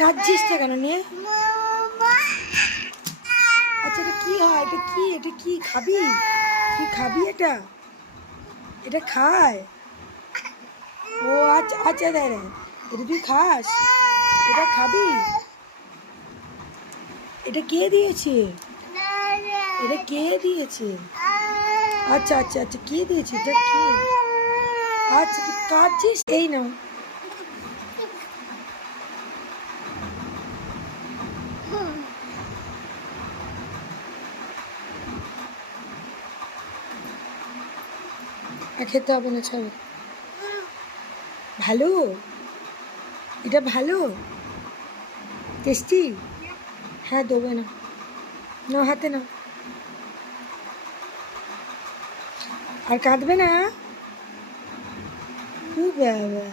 কাঁদছিস তো কেন নিয়ে? আচ্ছা এটা কি হয়? এটা কি? এটা কি খাবি? তুই খাবি এটা? এটা খায়? ও আচ্ছা আচ্ছা দাঁড়া, এটা তুই খাস? এটা খাবি? এটা কে দিয়েছে? এটা কে দিয়েছে? আচ্ছা আচ্ছা আচ্ছা, কে দিয়েছে? এটা কে? আচ্ছা তুই কাঁদছিস? এই নাও। আর খেতে হবে না, ছাড়ো। ভালো? এটা ভালো? টেস্টি? হ্যাঁ দেবে না, নাও হাতে নাও। আর কাঁদবে না? ও বাবা।